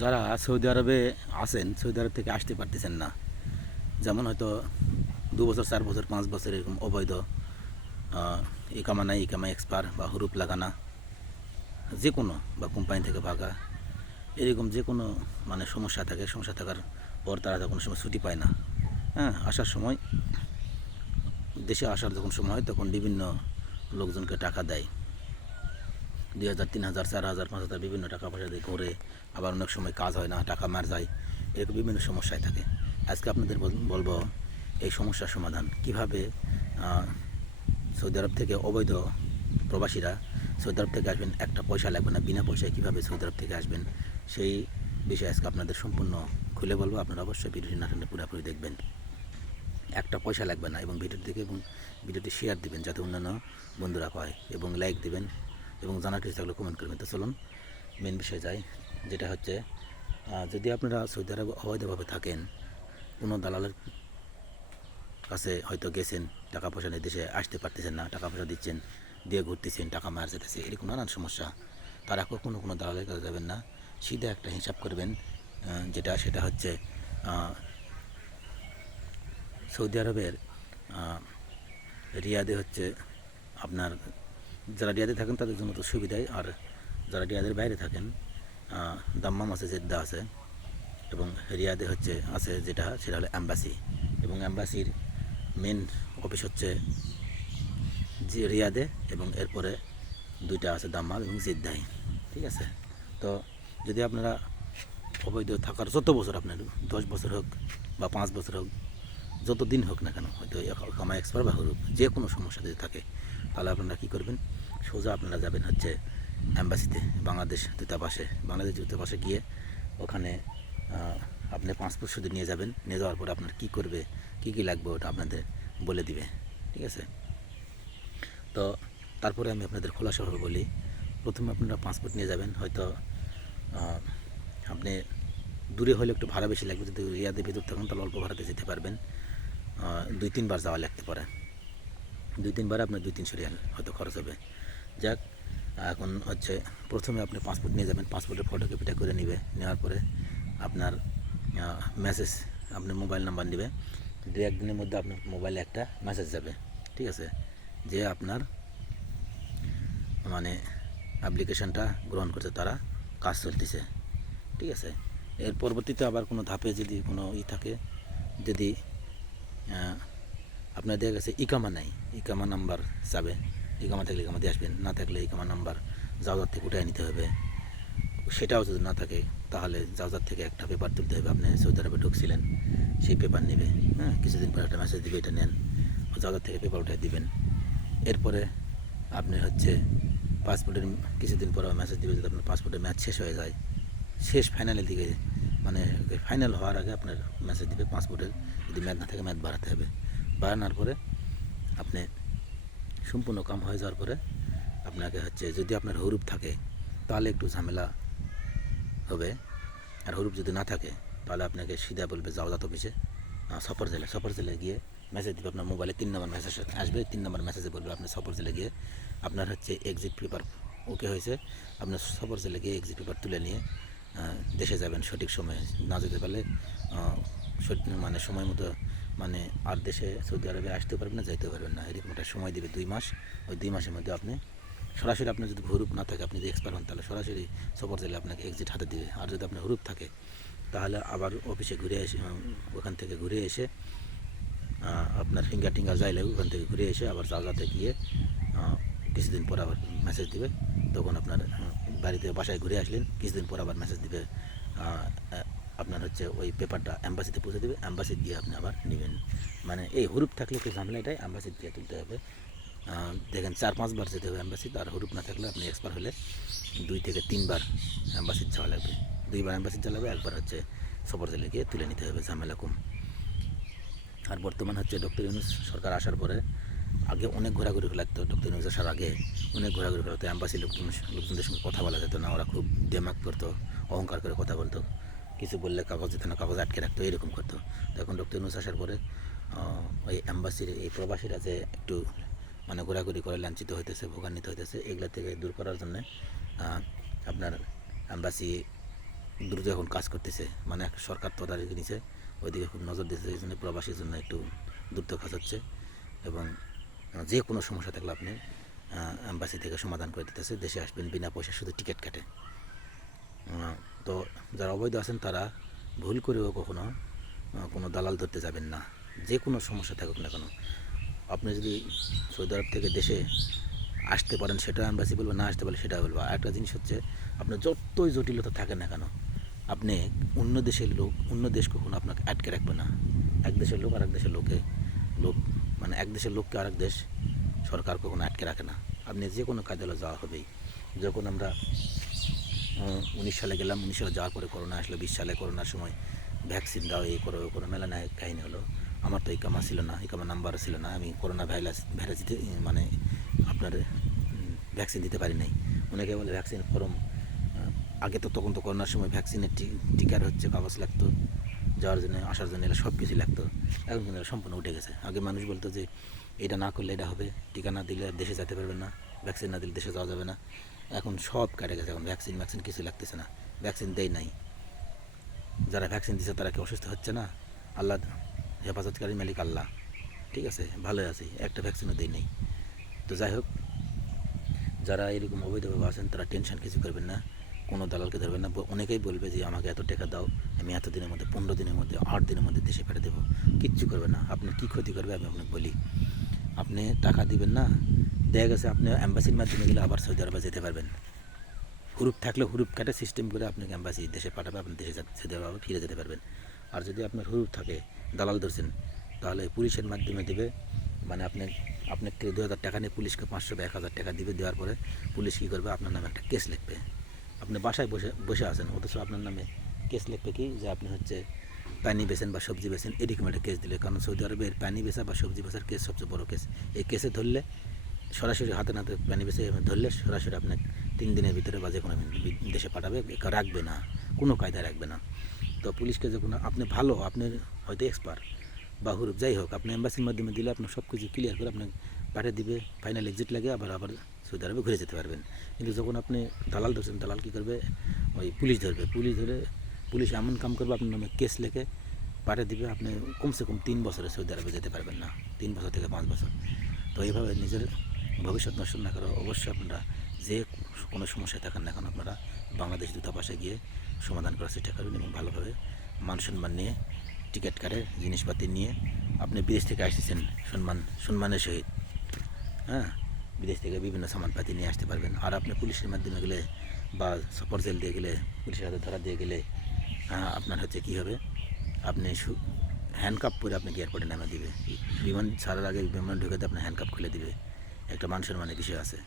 যারা সৌদি আরবে আছেন, সৌদি আরব থেকে আসতে পারতেছেন না, যেমন হয়তো 2 বছর 4 বছর 5 বছর এরকম অবৈধ ইকামা নাই, ইকামা এক্সপায়ার বা হুরুপ লাগানা, যে কোনো বা কোম্পানি থেকে ভাগা, এরকম যে কোনো মানে সমস্যা থাকে। সমস্যা থাকার পর তারা কোনো সময় ছুটি পায় না। হ্যাঁ, আসার সময়, দেশে আসার যখন সময় হয় তখন বিভিন্ন লোকজনকে টাকা দেয়, 2,000 3,000 4,000 5,000 বিভিন্ন টাকা পয়সা দিয়ে ঘুরে। আবার অনেক সময় কাজ হয় না, টাকা মার যায়, এরকম বিভিন্ন সমস্যায় থাকে। আজকে আপনাদের বলবো এই সমস্যার সমাধান কিভাবে। সৌদি আরব থেকে অবৈধ প্রবাসীরা সৌদি আরব থেকে আসবেন, একটা পয়সা লাগবে না, বিনা পয়সায় কীভাবে সৌদি আরব থেকে আসবেন, সেই বিষয়ে আজকে আপনাদের সম্পূর্ণ খুলে বলবো। আপনারা অবশ্যই ভিডিওটি না টেনে পুরোপুরি দেখবেন। একটা পয়সা লাগবে না, এবং ভিডিওটি দেখে এবং ভিডিওটি শেয়ার দিবেন যাতে অন্যান্য বন্ধুরা পায়, এবং লাইক দিবেন, এবং জানার কিছু থাকলে কমেন্ট করবেন। তো চলুন মেন বিষয়ে যাই, যেটা হচ্ছে যদি আপনারা সৌদি আরব অবৈধভাবে থাকেন, কোনো দালালের কাছে হয়তো গেছেন, টাকা পয়সা নিয়ে দেশে আসতে পারতেছেন না, টাকা পয়সা দিচ্ছেন, দিয়ে ঘুরতেছেন, টাকা মার যেতেছে, এরকম নানান সমস্যা। তারা কখনো কোনো দালালের কাছে যাবেন না, সিধা একটা হিসাব করবেন, সেটা হচ্ছে সৌদি আরবের রিয়াদে হচ্ছে আপনার, যারা রিয়াদে থাকেন তাদের জন্য তো সুবিধাই, আর যারা রিয়াদের বাইরে থাকেন, দাম্মাম আছে, জেদ্দা আছে, এবং রিয়াদে হচ্ছে আছে সেটা হলো অ্যাম্বাসি, এবং অ্যাম্বাসির মেন অফিস হচ্ছে যে রিয়াদে, এবং এরপরে দুইটা আছে দাম্মাম এবং জেদ্দায়। ঠিক আছে। তো যদি আপনারা অবৈধ থাকার যত বছর, আপনার 10 বছর হোক বা 5 বছর হোক, যত দিন হোক না কেন, হয়তো কামাই এক্সপায়ার বা হুরুপ যে কোনো সমস্যা যদি থাকে, তাহলে আপনারা কী করবেন, সোজা আপনারা যাবেন হচ্ছে অ্যাম্বাসিতে, বাংলাদেশ দূতাবাসে গিয়ে ওখানে আপনি পাসপোর্ট শুধু নিয়ে যাবেন। নিয়ে যাওয়ার পরে আপনার কী করবে, কী কী লাগবে, ওটা আপনাদের বলে দিবে। ঠিক আছে। তো তারপরে আমি আপনাদের খোলাসাভাবে বলি। প্রথমে আপনারা পাসপোর্ট নিয়ে যাবেন। হয়তো আপনি দূরে হলে একটু ভাড়া বেশি লাগবে, যদি রিয়াদের ভিতর থাকুন তাহলে অল্প ভাড়াতে যেতে পারবেন। 2-3 বার যাওয়া লাগতে পারে, 2-3 বার আপনার 200-300 রিয়াল হয়তো খরচ হবে। যাক, এখন হচ্ছে প্রথমে আপনি পাসপোর্ট নিয়ে যাবেন, পাসপোর্টের ফটোকপিটা করে নেবে। নেওয়ার পরে আপনার মেসেজ, আপনার মোবাইল নাম্বার নেবে। 2-1 দিনের মধ্যে আপনার মোবাইলে একটা মেসেজ যাবে। ঠিক আছে, যে আপনার মানে অ্যাপ্লিকেশানটা গ্রহণ করতে তারা কাজ চলতেছে। ঠিক আছে। এর পরবর্তীতে আবার কোনো ধাপে যদি কোনো থাকে, যদি আপনার দেখা গেছে ইকামা নাই, ইকামা নাম্বার যাবে, ইকামা থাকলে ইকামা দিয়ে আসবেন, না থাকলে ইকামা নাম্বার জাওজার থেকে উঠায় নিতে হবে। সেটাও যদি না থাকে তাহলে জাওজার থেকে একটা পেপার তুলতে হবে, আপনি সৌদি আরবে ঢুকছিলেন সেই পেপার নেবে। হ্যাঁ, কিছুদিন পর একটা মেসেজ দিবে, এটা নেন, জাওজার থেকে পেপার উঠায় দিবেন। এরপরে আপনি হচ্ছে পাসপোর্টের কিছুদিন পর মেসেজ দিবে, যদি আপনার পাসপোর্টের ম্যাচ শেষ হয়ে যায়, শেষ ফাইনালের দিকে, মানে ফাইনাল হওয়ার আগে আপনার মেসেজ দিবে পাসপোর্টের, যদি ম্যাচ না থাকে ম্যাচ বাড়াতে হবে। বাড়ানোর পরে আপনি সম্পূর্ণ কাম হয়ে যাওয়ার পরে আপনাকে হচ্ছে, যদি আপনার হরুপ থাকে তাহলে একটু ঝামেলা হবে, আর হরুপ যদি না থাকে তাহলে আপনাকে সিধা বলবে জাওজাত অফিসে, সফর জেলে গিয়ে মেসেজ দিবে। আপনার মোবাইলে 3 নম্বর মেসেজ আসবে, 3 নম্বর মেসেজে বলবে আপনি সফর জেলে গিয়ে আপনার হচ্ছে এক্সিট পেপার ওকে হয়েছে, আপনার সফর জেলে গিয়ে এক্সিট পেপার তুলে নিয়ে দেশে যাবেন সঠিক সময়ে। না যেতে পারলে মানে সময় মতো, মানে আর দেশে সৌদি আরবে আসতে পারবেন না, যাইতে পারবেন না, এরকম একটা সময় দেবে 2 মাস। ওই 2 মাসের মধ্যে আপনি সরাসরি, আপনার যদি হরুপ না থাকে, আপনি যদি এক্সপায়ার হন, তাহলে সরাসরি সফর জেলে আপনাকে এক্সিট হাতে দিবে। আর যদি আপনার হরুপ থাকে তাহলে আবার অফিসে ঘুরে এসে, ওখান থেকে ঘুরে এসে আপনার ফিঙ্গার যাইলে ওখান থেকে ঘুরে এসে আবার জায়গাতে গিয়ে কিছুদিন পর আবার মেসেজ দিবে। তখন আপনার বাড়িতে বাসায় ঘুরে আসলেন, কিছুদিন পর আবার মেসেজ দিবে, আপনার হচ্ছে ওই পেপারটা অ্যাম্বাসিতে পৌঁছে দেবে, অ্যাম্বাসি দিয়ে আপনি আবার নেবেন। মানে এই হরুপ থাকলে একটু ঝামেলা, এটাই অ্যাম্বাসি দিয়ে তুলতে হবে। দেখেন 4-5 বার যেতে হবে অ্যাম্বাসিতে, আর হরুপ না থাকলে আপনি এক্সপায়ার হলে 2 থেকে 3 বার অ্যাম্বাসির যাওয়া লাগবে। 2 বার অ্যাম্বাসির যাওয়া লাগবে, একবার হচ্ছে সফর জেলে গিয়ে তুলে নিতে হবে, ঝামেলা কম। আর বর্তমান হচ্ছে ডক্টর ইউনূস সরকার আসার পরে, আগে অনেক ঘোরাঘুরি লাগতো, ডক্টর ইউনূস আসার আগে অনেক ঘোরাঘুরি করতো, অ্যাম্বাসি লোকজনদের সঙ্গে কথা বলা যেত না, ওরা খুব দেমাগ করতো, অহংকার করে কথা বলতো, কিছু বললে কাগজ দিত না, কাগজ আটকে রাখতো, এরকম করতো। তো এখন ডক্টর ইউনূস আসার পরে ওই অ্যাম্বাসির এই প্রবাসীরা যে একটু মানে ঘোরাঘুরি করে লাঞ্ছিত হইতেছে, ভোগান্বিত হইতেছে, এগুলা থেকে দূর করার জন্যে আপনার অ্যাম্বাসি দ্রুত এখন কাজ করতেছে, মানে একটা সরকার তদারকি নিছে, ওইদিকে খুব নজর দিচ্ছে, এই জন্য প্রবাসীর জন্য একটু দ্রুত কাজ হচ্ছে। এবং যে কোনো সমস্যা থাকলে আপনি এম্বাসি থেকে সমাধান করে দিতেছে। দেশে আসবেন বিনা পয়সা, শুধু টিকিট কাটে। তো যারা অবৈধ আছেন তারা ভুল করেও কখনো কোনো দালাল ধরতে যাবেন না। যে কোনো সমস্যা থাকুক না কেন, আপনি যদি সৌদি আরব থেকে দেশে আসতে পারেন সেটা এম্বাসি বলবো, না আসতে পারলে সেটা বলবো। আর একটা জিনিস হচ্ছে, আপনার যতই জটিলতা থাকে না কেন, আপনি অন্য দেশের লোক, অন্য দেশ কখনো আপনাকে আটকে রাখবে না। এক দেশের লোক আর এক দেশের লোক মানে এক দেশের লোককে আরেক দেশ সরকার কখনো আটকে রাখে না। আপনি যে কোনো কাজে যাওয়া হবেই। যখন আমরা 19 সালে গেলাম, 19 সালে যাওয়ার পরে করোনা আসলো, 20 সালে করোনার সময় ভ্যাকসিন দাও, এই করো ও করো, মেলা নায়ক কাহিনী হলো। আমার তো ইকামা ছিল না, ইকামা নাম্বারও ছিল না, আমি করোনা ভাইরাসিতে মানে আপনার ভ্যাকসিন দিতে পারি নাই। অনেকে বলে ভ্যাকসিন ফর্ম, আগে তো তখন তো করোনার সময় ভ্যাকসিনের টিকার হচ্ছে কাগজ লাগতো, যাওয়ার জন্য আসার জন্য এগুলো সব কিছুই লাগতো। এখন কিন্তু সম্পূর্ণ উঠে গেছে। আগে মানুষ বলতো যে এটা না করলে এটা হবে, টিকা না দিলে দেশে যেতে পারবেন না, ভ্যাকসিন না দিলে দেশে যাওয়া যাবে না। এখন সব কেটে গেছে, এখন ভ্যাকসিন কিছু লাগতেছে না, ভ্যাকসিন দেয় নাই। যারা ভ্যাকসিন দিচ্ছে তারা কি অসুস্থ হচ্ছে না? আল্লাহ হেফাজতকারী মালিক আল্লাহ, ঠিক আছে, ভালোই আছি, একটা ভ্যাকসিনও দেয় নেই। তো যাই হোক, যারা এরকম অবৈধভাবে আছেন তারা টেনশন কিছু করবেন না, কোনো দালালকে ধরবেন না। অনেকেই বলবে যে আমাকে এত টাকা দাও, আমি এত দিনের মধ্যে, 15 দিনের মধ্যে, 8 দিনের মধ্যে দেশে পাঠিয়ে দেবো। কিচ্ছু করবে না। আপনার কী ক্ষতি করবে আমি আপনাকে বলি। আপনি টাকা দিবেন না, দেখা গেছে আপনি অ্যাম্বাসির মাধ্যমে গেলে আবার সৌদি আরবে যেতে পারবেন। হুরুপ থাকলে হুরুপ কাটে সিস্টেম করে আপনাকে অ্যাম্বাসি দেশে পাঠাবে, আপনি দেশে সৌদি আরবে ফিরে যেতে পারবেন। আর যদি আপনার হুরুপ থাকে, দালাল ধরছেন, তাহলে পুলিশের মাধ্যমে দেবে, মানে আপনাকে 2000 টাকা নিয়ে পুলিশকে 500 বা 1000 টাকা দিবে। দেওয়ার পরে পুলিশ কী করবে, আপনার নামে একটা কেস লিখবে। আপনি বাসায় বসে বসে আছেন, অথচ আপনার নামে কেস লিখবে কি, যে আপনি হচ্ছে পানি বেচেন বা সবজি বেচেন, এরকম একটা কেস দিলে। কারণ সৌদি আরবের পানি বেচা বা সবজি বেচার কেস সবচেয়ে বড় কেস। এই কেসে ধরলে সরাসরি হাতে নাতে পানি বেচে ধরলে সরাসরি আপনার 3 দিনের ভিতরে বা যে কোনো দেশে পাঠাবে, রাখবে না, কোনো কায়দায় রাখবে না। তো পুলিশকে যখন আপনি ভালো, আপনার হয়তো এক্সপার্ট বা হুরুপ যাই হোক, আপনি এম্বাসির মাধ্যমে দিলে আপনার সব কিছু ক্লিয়ার করে আপনাকে পাঠিয়ে দিবে, ফাইনাল এক্সিট লাগে আবার সৌদি আরবে ঘুরে যেতে পারবেন। কিন্তু যখন আপনি দালাল ধরছেন, দালাল কী করবে, ওই পুলিশ ধরবে, পুলিশ এমন কাম করবে, আপনার নামে কেস লেখে পাঠিয়ে দিবে। আপনি কমসে কম 3 বছরে সৌদি আরবে যেতে পারবেন না, 3 বছর থেকে 5 বছর। তো এইভাবে নিজের ভবিষ্যৎ নষ্ট না করে অবশ্যই আপনারা যে কোনো সমস্যায় থাকেন না এখন, আপনারা বাংলাদেশ দূতাবাসে গিয়ে সমাধান করার চেষ্টা করবেন এবং ভালোভাবে মান সম্মান নিয়ে টিকিট কাটে জিনিসপাতি নিয়ে আপনি বিদেশ থেকে আসতেছেন সম্মানের সহিত, হ্যাঁ, বিদেশ থেকে বিভিন্ন সামানপাতি নিয়ে আসতে পারবেন। আর আপনি পুলিশের মাধ্যমে গেলে বা সফর জেল দিয়ে গেলে, পুলিশের হাতে ধরা দিয়ে গেলে, আপনার হচ্ছে কী হবে, আপনি হ্যান্ডকাপ পরে আপনাকে এয়ারপোর্টে নামে দিবে। বিমান ছাড়ার আগে বিমান ঢুকাতে আপনার হ্যান্ডকাপ খুলে দিবে, একটা মান সম্মানের বিষয় আছে।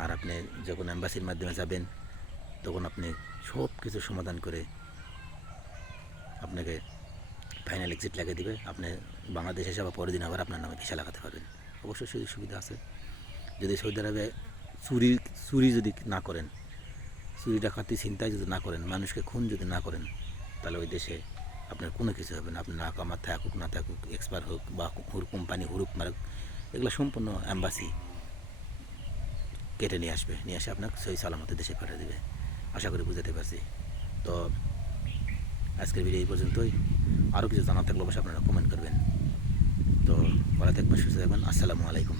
আর আপনি যখন অ্যাম্বাসির মাধ্যমে যাবেন, তখন আপনি সব কিছু সমাধান করে আপনাকে ফাইনাল এক্সিট লাগিয়ে দিবে। আপনি বাংলাদেশ এসে আবার পরের দিন আবার আপনার নামে ভিসা লাগাতে পারবেন। অবশ্যই সুযোগ সুবিধা আছে। যদি সৌদি আরবে চুরি যদি না করেন, চুরি ডাকাতি ছিনতাই যদি না করেন, মানুষকে খুন যদি না করেন, তাহলে ওই দেশে আপনার কোনো কিছু হবে না। আপনার না কামা থাকুক না থাকুক, এক্সপায়ার হোক বা কোম্পানি হুরুপ মারুক, এগুলো সম্পূর্ণ অ্যাম্বাসি কেটে নিয়ে এসে আপনাকে সহি সালামতে দেশে পাঠিয়ে দেবে। আশা করি বুঝাতে পারছি। তো আজকের ভিডিও এই পর্যন্তই। আরও কিছু জানার থাকলে অবশ্যই আপনারা কমেন্ট করবেন। তো ভালো থাকবেন, সুস্থ থাকবেন। আসসালামু আলাইকুম।